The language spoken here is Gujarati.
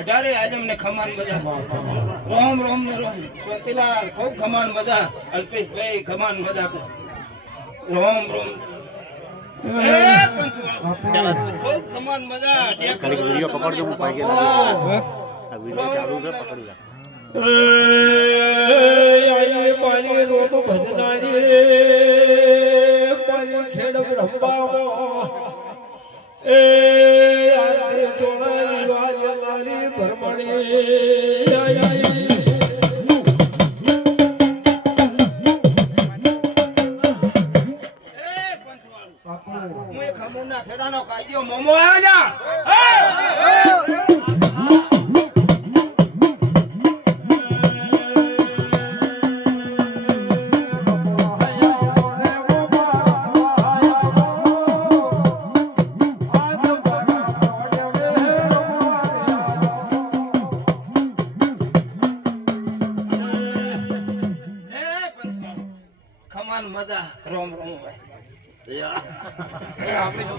અઢારે આજ અમને ખમાન બધા રોમ રોમ ને રોમ ખૂબ ખમાન બધા અલ્પેશભાઈ ખમાન બધા રોમ રોમ ખાલી વીડિયો પકડજો. હું પાઈ ગયેલા આ વીડિયો ચાલુ છે ભરમણી ખેડાનો કાયદો મોમો આવ્યા મદા રોમ રોમ ભાઈ. Ja. Ja, mit